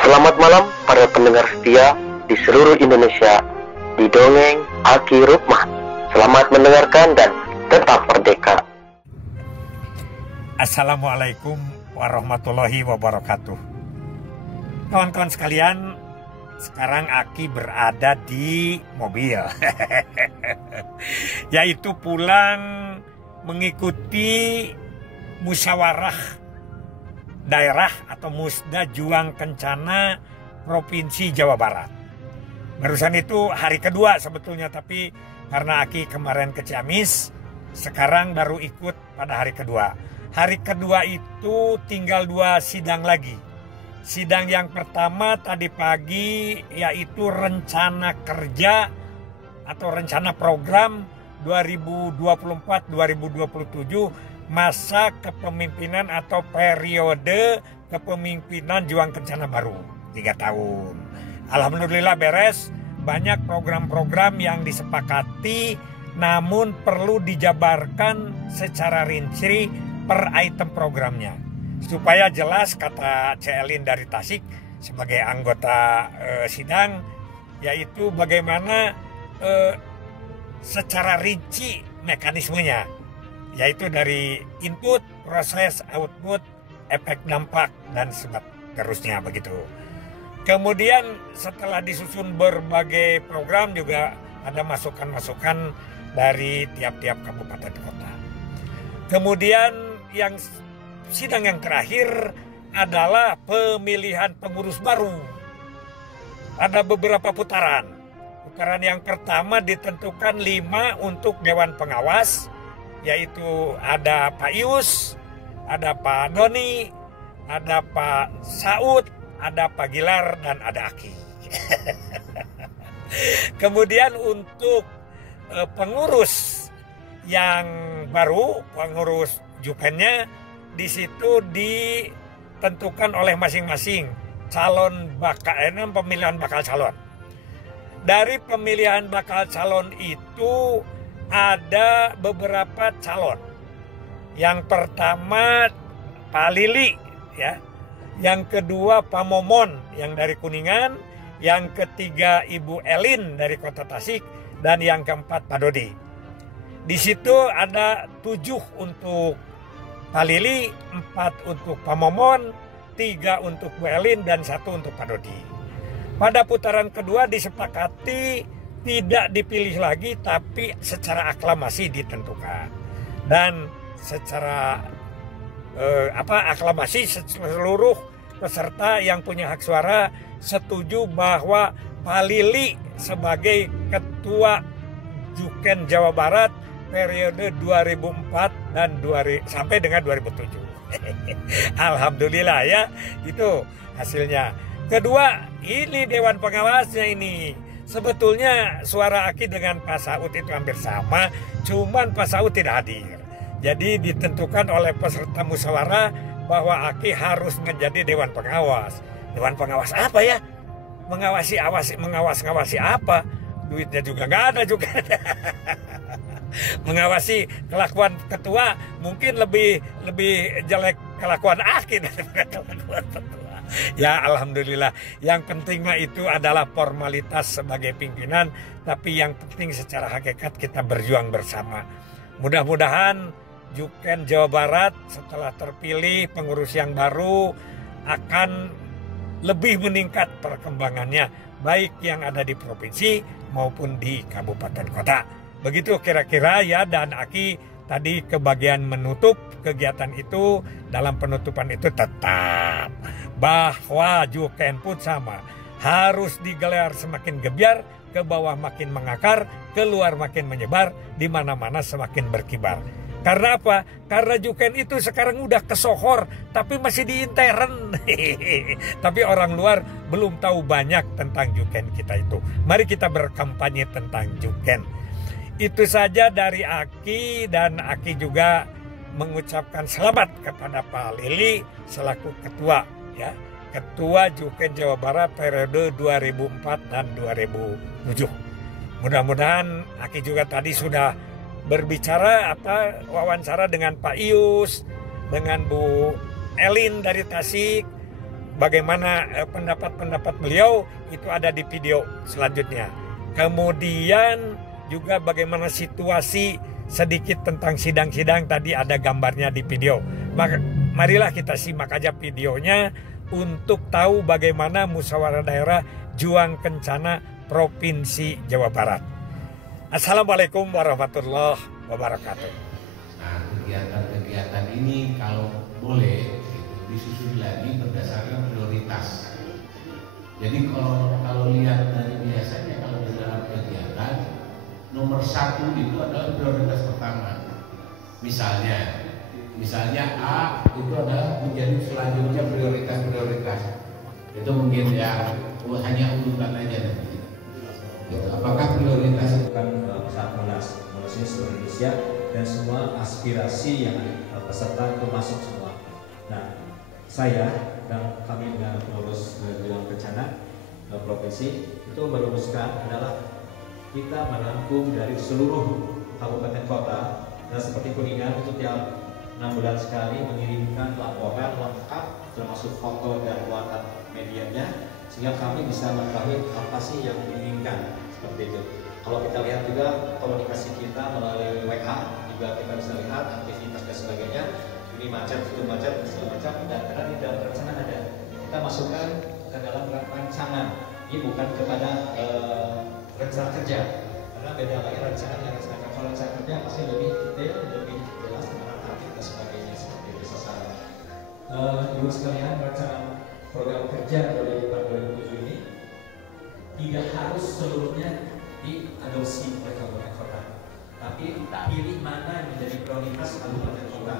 Selamat malam para pendengar setia di seluruh Indonesia di Dongeng Aki Rukmah. Selamat mendengarkan dan tetap merdeka. Assalamualaikum warahmatullahi wabarakatuh. Kawan-kawan sekalian, sekarang Aki berada di mobil. Yaitu pulang mengikuti musyawarah daerah atau Musda Juang Kencana Provinsi Jawa Barat. Barusan itu hari kedua sebetulnya, tapi karena Aki kemarin ke Ciamis, sekarang baru ikut pada hari kedua. Hari kedua itu tinggal 2 sidang lagi. Sidang yang pertama tadi pagi yaitu rencana kerja atau rencana program 2024-2027 masa kepemimpinan atau periode kepemimpinan Juang Kencana baru 3 tahun. Alhamdulillah beres, banyak program-program yang disepakati, namun perlu dijabarkan secara rinci per item programnya supaya jelas, kata Celin dari Tasik sebagai anggota sidang, yaitu bagaimana secara rinci mekanismenya, yaitu dari input, proses, output, efek dampak, dan seterusnya begitu. Kemudian setelah disusun berbagai program juga ada masukan-masukan dari tiap-tiap kabupaten kota. Kemudian yang sidang yang terakhir adalah pemilihan pengurus baru. Ada beberapa putaran. Putaran yang pertama ditentukan 5 untuk Dewan Pengawas, yaitu ada Pak Ius, ada Pak Doni, ada Pak Saud, ada Pak Gilar, dan ada Aki. Kemudian untuk pengurus yang baru, pengurus Jukennya, di situ ditentukan oleh masing-masing calon pemilihan bakal calon. Dari pemilihan bakal calon itu ada beberapa calon. Yang pertama Pak Lili, ya. Yang kedua Pak Momon yang dari Kuningan, yang ketiga Ibu Elin dari Kota Tasik, dan yang keempat Pak Dodi. Di situ ada 7 untuk Pak Lili, 4 untuk Pak Momon, 3 untuk Bu Elin, dan 1 untuk Pak Dodi. Pada putaran kedua disepakati tidak dipilih lagi, tapi secara aklamasi ditentukan. Dan secara aklamasi seluruh peserta yang punya hak suara setuju bahwa Pak Lili sebagai Ketua Juken Jawa Barat periode 2004 dan sampai dengan 2007. Alhamdulillah ya, itu hasilnya. Kedua, ini Dewan Pengawasnya ini. Sebetulnya suara Aki dengan Pak Saud itu hampir sama, cuman Pak Saud tidak hadir. Jadi ditentukan oleh peserta musyawarah bahwa Aki harus menjadi Dewan Pengawas. Dewan Pengawas apa ya? Mengawasi apa? Duitnya juga nggak ada juga. Mengawasi kelakuan ketua mungkin lebih jelek kelakuan Aki daripada kelakuan ketua. Ya alhamdulillah, yang penting mah itu adalah formalitas sebagai pimpinan, tapi yang penting secara hakikat kita berjuang bersama. Mudah-mudahan Juken Jawa Barat setelah terpilih pengurus yang baru akan lebih meningkat perkembangannya, baik yang ada di provinsi maupun di kabupaten kota. Begitu kira-kira ya, dan Aki tadi ke bagian menutup kegiatan itu. Dalam penutupan itu tetap bahwa Juken pun sama, harus digelar semakin gebyar, ke bawah makin mengakar, keluar makin menyebar, di mana-mana semakin berkibar. Karena apa? Karena Juken itu sekarang udah kesohor, tapi masih di intern. Tapi orang luar belum tahu banyak tentang Juken kita itu. Mari kita berkampanye tentang Juken. Itu saja dari Aki, dan Aki juga mengucapkan selamat kepada Pak Lili selaku ketua, ya, Ketua Juken Jawa Barat periode 2004 dan 2007. Mudah-mudahan Aki juga tadi sudah berbicara wawancara dengan Pak Ius, dengan Bu Elin dari Tasik, bagaimana pendapat-pendapat beliau itu ada di video selanjutnya. Kemudian juga bagaimana situasi sedikit tentang sidang-sidang tadi ada gambarnya di video. Maka marilah kita simak aja videonya untuk tahu bagaimana musyawarah daerah Juang Kencana Provinsi Jawa Barat. Assalamualaikum warahmatullahi wabarakatuh. Nah, kegiatan-kegiatan ini kalau boleh disusun lagi berdasarkan prioritas. Jadi kalau lihat dari biasanya kalau di dalam kegiatan nomor 1 itu adalah prioritas pertama. Misalnya A itu adalah menjadi selanjutnya prioritas. Itu mungkin ya hanya urutan aja nanti. Gitu. Apakah prioritas itu kan saat Monas ini seluruh Indonesia dan semua aspirasi yang peserta itu masuk semua. Nah, saya dan kami dengan pengurus Juang Kencana provinsi itu merumuskan adalah kita merangkum dari seluruh kabupaten kota dan seperti Kuningan itu tiap 6 bulan sekali mengirimkan laporan lengkap termasuk foto dan muatan medianya sehingga kami bisa mengetahui apa sih yang diinginkan seperti itu. Kalau kita lihat juga komunikasi kita melalui WA juga kita bisa lihat aktivitas dan sebagainya. Ini macet, itu macet, segala macam, dan karena di dalam rencana ada kita masukkan ke dalam rancangan. Ini bukan kepada rencana kerja, karena beda lagi rencana yang rencana. Kalau rencana kerja pasti lebih detail, lebih jelas tentang target dan sebagainya seperti itu sasaran. Ibu sekalian, rencana program kerja dari tahun 2007 ini tidak harus seluruhnya diadopsi oleh kabupaten kota, tapi pilih mana yang menjadi prioritas kabupaten kota.